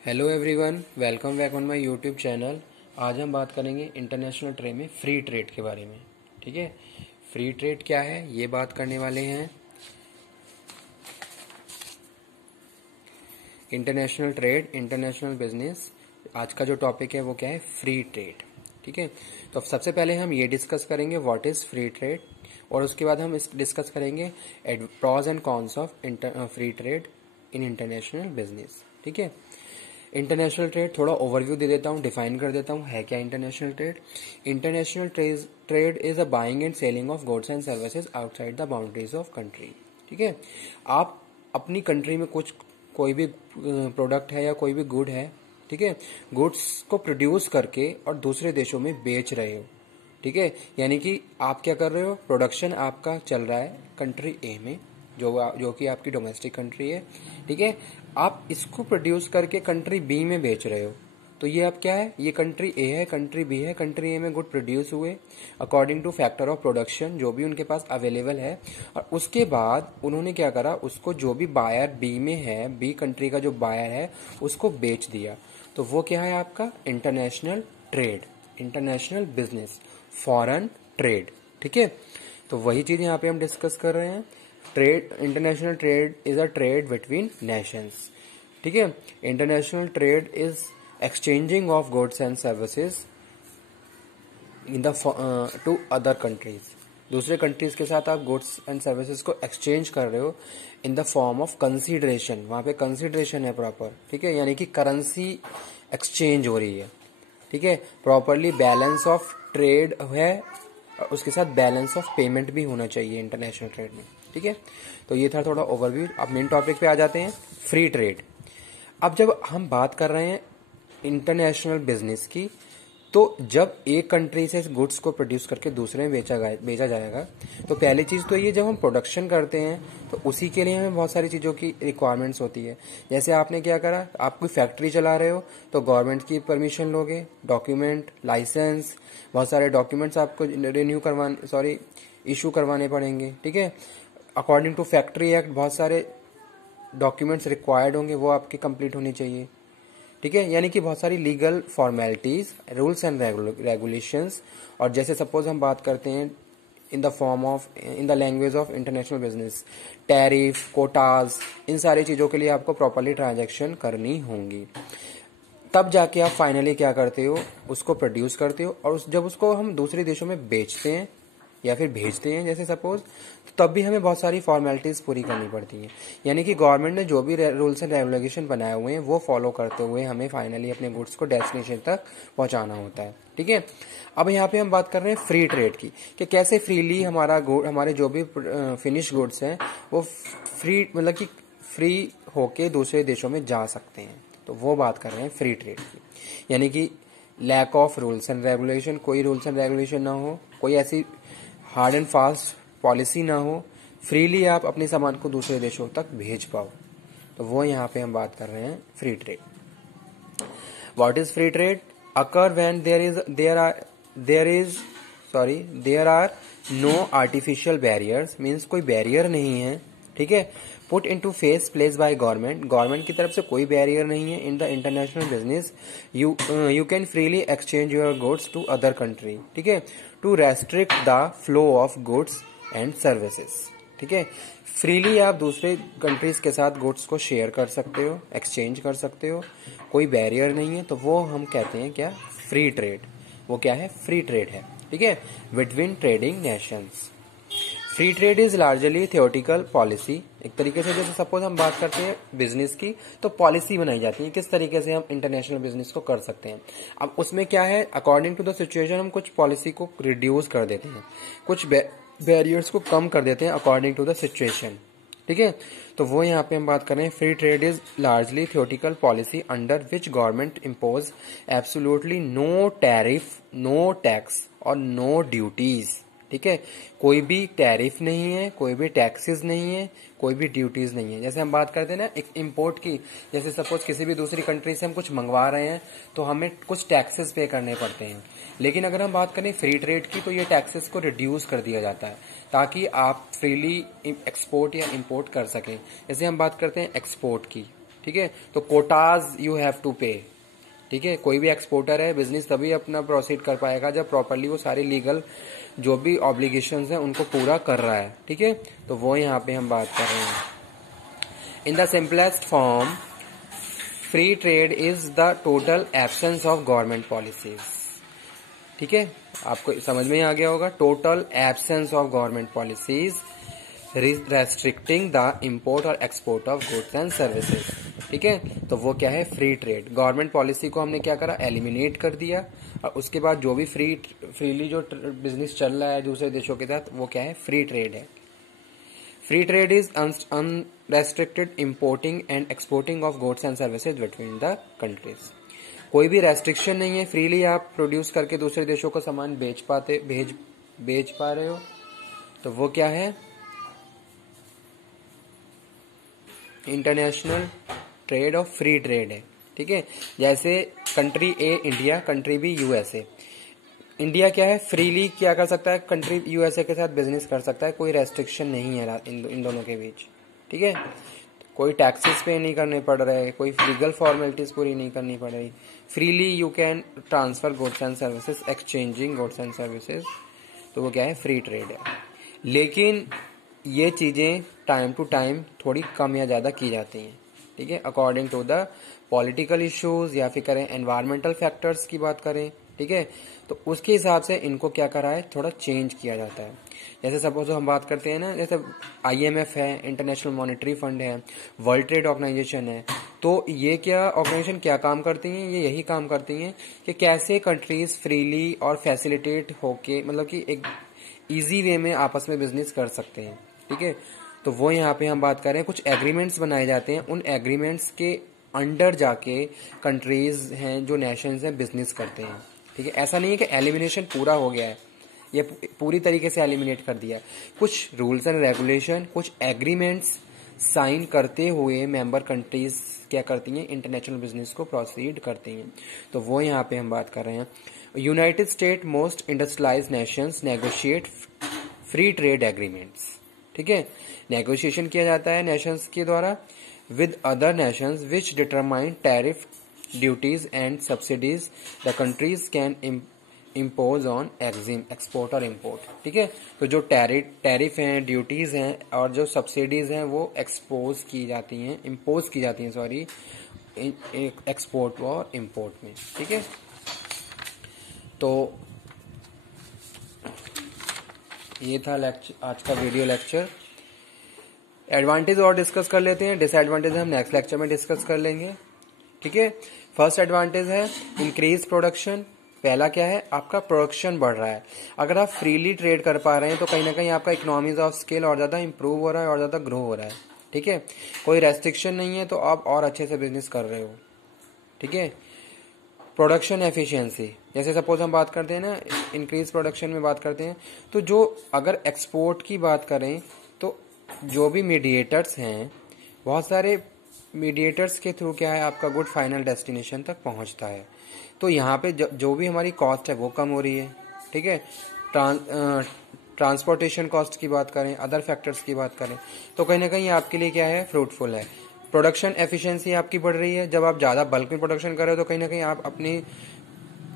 Hello everyone, welcome back on my YouTube channel. आज हम बात करेंगे इंटरनेशनल ट्रेड में फ्री ट्रेड के बारे में। ठीक है, फ्री ट्रेड क्या है ये बात करने वाले हैं। इंटरनेशनल ट्रेड, इंटरनेशनल बिजनेस, आज का जो टॉपिक है वो क्या है, फ्री ट्रेड। ठीक है, तो सबसे पहले हम ये डिस्कस करेंगे व्हाट इज फ्री ट्रेड, और उसके बाद हम डिस्कस करेंगे pros and cons of free trade in international business. ठीक है, इंटरनेशनल ट्रेड थोड़ा ओवरव्यू दे देता हूँ, डिफाइन कर देता हूँ है क्या international trade. International trade is a buying and selling of goods and services outside the boundaries of country. ठीक है, आप अपनी कंट्री में कोई भी प्रोडक्ट है या कोई भी गुड है, ठीक है, गुड्स को प्रोड्यूस करके और दूसरे देशों में बेच रहे हो। ठीक है, यानी कि आप क्या कर रहे हो, प्रोडक्शन आपका चल रहा है कंट्री ए में, जो कि आपकी डोमेस्टिक कंट्री है। ठीक है, आप इसको प्रोड्यूस करके कंट्री बी में बेच रहे हो, तो ये अब क्या है, ये कंट्री ए है, कंट्री बी है। कंट्री ए में गुड प्रोड्यूस हुए according two factor of production जो भी उनके पास अवेलेबल है, और उसके बाद उन्होंने क्या करा, उसको जो भी बायर बी में है, बी कंट्री का जो बायर है उसको बेच दिया। तो वो क्या है आपका international trade, international business, foreign trade. ठीक है, तो वही चीज यहाँ पे हम डिस्कस कर रहे हैं। Trade, international trade is a trade between Nations. ठीक है, international trade is exchanging of goods and services in the two other countries. दूसरे कंट्रीज के साथ आप गुड्स एंड सर्विसेज को एक्सचेंज कर रहे हो in the form of consideration. वहां पे कंसीडरेशन है प्रॉपर, ठीक है, यानी कि करेंसी एक्सचेंज हो रही है। ठीक है, प्रॉपरली बैलेंस ऑफ ट्रेड है, उसके साथ बैलेंस ऑफ पेमेंट भी होना चाहिए इंटरनेशनल ट्रेड में। ठीक है, तो ये था थोड़ा ओवरव्यू। अब मेन टॉपिक पे आ जाते हैं, फ्री ट्रेड। अब जब हम बात कर रहे हैं इंटरनेशनल बिजनेस की, तो जब एक कंट्री से गुड्स को प्रोड्यूस करके दूसरे में बेचा जाएगा, तो पहली चीज तो ये, जब हम प्रोडक्शन करते हैं तो उसी के लिए हमें बहुत सारी चीजों की रिक्वायरमेंट्स होती है। जैसे आपने क्या करा, आप कोई फैक्ट्री चला रहे हो तो गवर्नमेंट की परमिशन लोगे, डॉक्यूमेंट, लाइसेंस, बहुत सारे डॉक्यूमेंट्स आपको इशू करवाने पड़ेंगे। ठीक है, अकॉर्डिंग टू फैक्ट्री एक्ट बहुत सारे डॉक्यूमेंट्स रिक्वायर्ड होंगे, वो आपके कंप्लीट होनी चाहिए। ठीक है, यानी कि बहुत सारी legal formalities, rules and regulations. और जैसे सपोज हम बात करते हैं in the language of international business, tariff, quotas, इन सारी चीजों के लिए आपको प्रॉपरली ट्रांजैक्शन करनी होंगी। तब जाके आप फाइनली क्या करते हो, उसको प्रोड्यूस करते हो, और जब उसको हम दूसरे देशों में बेचते हैं या फिर भेजते हैं जैसे सपोज, तो तब भी हमें बहुत सारी फॉर्मेलिटीज पूरी करनी पड़ती हैं। यानी कि गवर्नमेंट ने जो भी रूल्स एंड रेगुलेशन बनाए हुए हैं वो फॉलो करते हुए हमें फाइनली अपने गुड्स को डेस्टिनेशन तक पहुंचाना होता है। ठीक है, अब यहाँ पे हम बात कर रहे हैं फ्री ट्रेड की, कि कैसे फ्रीली हमारे जो भी फिनिश गुड्स हैं वो फ्री, मतलब कि फ्री होके दूसरे देशों में जा सकते हैं। तो वो बात कर रहे हैं फ्री ट्रेड की, यानी कि lack of rules and regulation, कोई रूल्स एंड रेगुलेशन ना हो, कोई ऐसी हार्ड एंड फास्ट पॉलिसी ना हो, फ्रीली आप अपने सामान को दूसरे देशों तक भेज पाओ। तो वो यहाँ पे हम बात कर रहे हैं free trade. What is free trade? Occur when there are no artificial barriers, means कोई बैरियर नहीं है। ठीक है, put into face place by government की तरफ से कोई बैरियर नहीं है in the international business. You can freely exchange your goods to other country. ठीक है, to restrict the flow of goods and services. ठीक है, फ्रीली आप दूसरे कंट्रीज के साथ गुड्स को शेयर कर सकते हो, एक्सचेंज कर सकते हो, कोई बैरियर नहीं है। तो वो हम कहते हैं क्या, फ्री ट्रेड। वो क्या है, फ्री ट्रेड है। ठीक है, between trading Nations. Free trade is largely theoretical policy. एक तरीके से जैसे सपोज हम बात करते हैं बिजनेस की, तो पॉलिसी बनाई जाती है किस तरीके से हम इंटरनेशनल बिजनेस को कर सकते हैं। अब उसमें क्या है, अकॉर्डिंग टू द सिचुएशन हम कुछ पॉलिसी को रिड्यूस कर देते हैं, कुछ बैरियर्स को कम कर देते हैं अकॉर्डिंग टू द सिचुएशन। ठीक है, तो वो यहाँ पे हम बात कर रहे हैं, free trade is largely theoretical policy under which government impose absolutely no tariff, no tax और नो ड्यूटीज। ठीक है, कोई भी टैरिफ नहीं है, कोई भी टैक्सेस नहीं है, कोई भी ड्यूटीज नहीं है। जैसे हम बात करते हैं ना एक इम्पोर्ट की, जैसे सपोज किसी भी दूसरी कंट्री से हम कुछ मंगवा रहे हैं तो हमें कुछ टैक्सेस पे करने पड़ते हैं। लेकिन अगर हम बात करें फ्री ट्रेड की, तो ये टैक्सेस को रिड्यूस कर दिया जाता है ताकि आप फ्रीली एक्सपोर्ट या इम्पोर्ट कर सकें। जैसे हम बात करते हैं एक्सपोर्ट की, ठीक है। तो कोटाज यू हैव टू पे, ठीक है। कोई भी एक्सपोर्टर है, बिजनेस तभी अपना प्रोसीड कर पाएगा जब प्रॉपरली वो सारे लीगल जो भी ऑब्लिगेशंस हैं उनको पूरा कर रहा है, ठीक है। तो वो यहाँ पे हम बात कर रहे हैं। In the simplest form, free trade is the total absence of government policies, ठीक है। आपको समझ में आ गया होगा, total absence of government policies restricting the import और export of goods and services, ठीक है। तो वो क्या है, फ्री ट्रेड। गवर्नमेंट पॉलिसी को हमने क्या करा, एलिमिनेट कर दिया, और उसके बाद जो भी फ्रीली जो बिजनेस चल रहा है दूसरे देशों के साथ, वो क्या है, फ्री ट्रेड है। Free trade is unrestricted importing and exporting of goods and services between the countries. कोई भी रेस्ट्रिक्शन नहीं है, फ्रीली आप प्रोड्यूस करके दूसरे देशों को सामान बेच पा रहे हो, तो वो क्या है, इंटरनेशनल ट्रेड और फ्री ट्रेड है, ठीक है। जैसे country A India, country B USA. India क्या है, फ्रीली क्या कर सकता है, कंट्री यूएसए के साथ बिजनेस कर सकता है, कोई रेस्ट्रिक्शन नहीं है इन दोनों के बीच, ठीक है। कोई टैक्सेस पे नहीं करने पड़ रहे, कोई लीगल फॉर्मेलिटीज पूरी नहीं करनी पड़ रही, freely you can transfer goods and services, exchanging goods and services, तो वो क्या है, फ्री ट्रेड है। लेकिन ये चीजें टाइम टू टाइम थोड़ी कम या ज्यादा की जाती हैं, ठीक है, according to the political issues, या फिर करें एनवायरमेंटल फैक्टर्स की बात करें, ठीक है। तो उसके हिसाब से इनको क्या करा है, थोड़ा चेंज किया जाता है। जैसे सपोज हम बात करते हैं ना, जैसे IMF है, इंटरनेशनल मॉनेटरी फंड है, वर्ल्ड ट्रेड ऑर्गेनाइजेशन है, तो ये क्या ऑर्गेनाइजेशन क्या काम करती हैं, ये यही काम करती हैं कि कैसे कंट्रीज फ्रीली और फैसिलिटेट होके, मतलब कि एक इजी वे में आपस में बिजनेस कर सकते हैं, ठीक है। तो वो यहाँ पे हम बात कर रहे हैं, कुछ एग्रीमेंट्स बनाए जाते हैं, उन एग्रीमेंट्स के अंडर जाके कंट्रीज हैं जो नेशंस हैं बिजनेस करते हैं, ठीक है। ऐसा नहीं है कि एलिमिनेशन पूरा हो गया है, ये पूरी तरीके से एलिमिनेट कर दिया है। कुछ रूल्स एंड रेगुलेशन, कुछ एग्रीमेंट्स साइन करते हुए मेंबर कंट्रीज क्या करती हैं, इंटरनेशनल बिजनेस को प्रोसीड करती हैं। तो वो यहाँ पे हम बात कर रहे हैं। United state most industrialised Nations negotiate free trade agreements, ठीक है। नेगोशिएशन किया जाता है नेशंस के द्वारा with other nations which determine tariff, duties and subsidies the countries can impose on export और import, ठीक है। तो जो टैरिफ हैं, ड्यूटीज हैं और जो सब्सिडीज हैं वो इम्पोज की जाती हैं सॉरी, एक्सपोर्ट और इम्पोर्ट में, ठीक है। तो ये था आज का वीडियो लेक्चर। एडवांटेज और डिस्कस कर लेते हैं, डिसएडवांटेज हम नेक्स्ट लेक्चर में डिस्कस कर लेंगे, ठीक है। फर्स्ट एडवांटेज है इंक्रीज प्रोडक्शन। पहला क्या है, आपका प्रोडक्शन बढ़ रहा है। अगर आप फ्रीली ट्रेड कर पा रहे हैं तो कहीं ना कहीं आपका इकोनॉमीज ऑफ स्केल और ज्यादा इंप्रूव हो रहा है और ज्यादा ग्रो हो रहा है, ठीक है। कोई रेस्ट्रिक्शन नहीं है तो आप और अच्छे से बिजनेस कर रहे हो, ठीक है। प्रोडक्शन एफिशिएंसी, जैसे सपोज हम बात करते हैं ना, इंक्रीज प्रोडक्शन में बात करते हैं, तो जो अगर एक्सपोर्ट की बात करें तो जो भी मीडिएटर्स हैं, बहुत सारे मीडिएटर्स के थ्रू क्या है, आपका गुड फाइनल डेस्टिनेशन तक पहुंचता है। तो यहाँ पे जो भी हमारी कॉस्ट है वो कम हो रही है, ठीक है। ट्रांसपोर्टेशन कॉस्ट की बात करें, अदर फैक्टर्स की बात करें, तो कहीं ना कहीं आपके लिए क्या है, फ्रूटफुल है। प्रोडक्शन एफिशिएंसी आपकी बढ़ रही है। जब आप ज्यादा बल्क में प्रोडक्शन कर रहे हो तो कहीं ना कहीं आप अपनी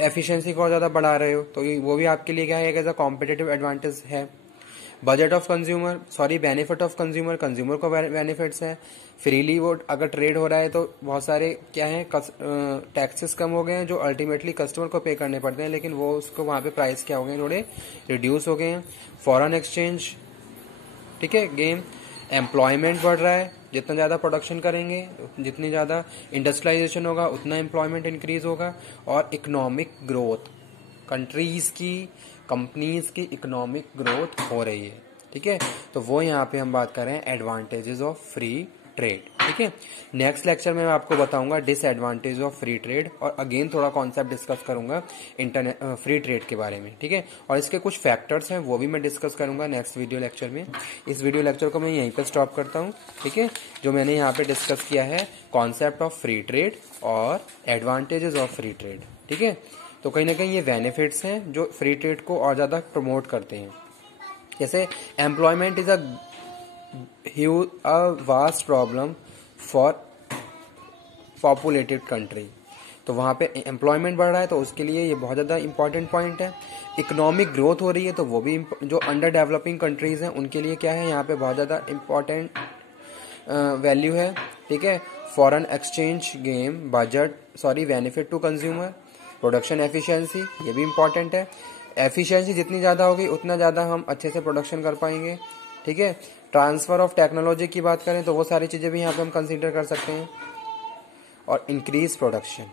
एफिशिएंसी को ज्यादा बढ़ा रहे हो, तो वो भी आपके लिए क्या है, एज अ कॉम्पिटिटिव एडवांटेज है। बेनिफिट ऑफ कंज्यूमर, कंज्यूमर को बेनिफिट्स है। फ्रीली वो अगर ट्रेड हो रहा है तो बहुत सारे क्या है, टैक्सेस कम हो गए हैं जो अल्टीमेटली कस्टमर को पे करने पड़ते हैं, लेकिन वो उसको वहां पे प्राइस क्या हो गए, थोड़े रिड्यूस हो गए हैं। फॉरेन एक्सचेंज, ठीक है, गेम। एम्प्लॉयमेंट बढ़ रहा है, जितना ज्यादा प्रोडक्शन करेंगे, जितनी ज्यादा इंडस्ट्रियलाइजेशन होगा, उतना एम्प्लॉयमेंट इंक्रीज होगा। और इकोनॉमिक ग्रोथ, कंट्रीज की, कंपनीज की इकोनॉमिक ग्रोथ हो रही है, ठीक है। तो वो यहाँ पे हम बात कर रहे हैं एडवांटेजेस ऑफ फ्री ट्रेड, ठीक है। नेक्स्ट लेक्चर में मैं आपको बताऊंगा डिसएडवांटेज ऑफ फ्री ट्रेड, और अगेन थोड़ा कॉन्सेप्ट डिस्कस करूंगा फ्री ट्रेड के बारे में, ठीक है। और इसके कुछ फैक्टर्स हैं वो भी मैं डिस्कस करूंगा नेक्स्ट वीडियो लेक्चर में। इस वीडियो लेक्चर को मैं यहीं पर स्टॉप करता हूँ, ठीक है। जो मैंने यहाँ पे डिस्कस किया है कॉन्सेप्ट ऑफ फ्री ट्रेड और एडवांटेजेस ऑफ फ्री ट्रेड, ठीक है। तो कहीं ना कहीं ये बेनिफिट्स हैं जो फ्री ट्रेड को और ज्यादा प्रमोट करते हैं। जैसे employment is a vast problem for populated country, तो वहाँ पे एम्प्लॉयमेंट बढ़ रहा है, तो उसके लिए ये बहुत ज़्यादा इंपॉर्टेंट पॉइंट है। इकोनॉमिक ग्रोथ हो रही है, तो वो भी जो अंडर डेवलपिंग कंट्रीज़ हैं उनके लिए क्या है, यहाँ पे बहुत ज़्यादा इंपॉर्टेंट वैल्यू है। ठीक है, foreign exchange gain benefit to consumer, production efficiency, ये भी इंपॉर्टेंट है। एफिशिएंसी जितनी ज़्यादा होगी उतना ज़्यादा हम अच्छे से प्रोडक्शन कर पाएंगे। ठीक है, ट्रांसफ़र ऑफ टेक्नोलॉजी की बात करें तो वो सारी चीज़ें भी यहाँ पे हम कंसीडर कर सकते हैं। और इंक्रीज प्रोडक्शन,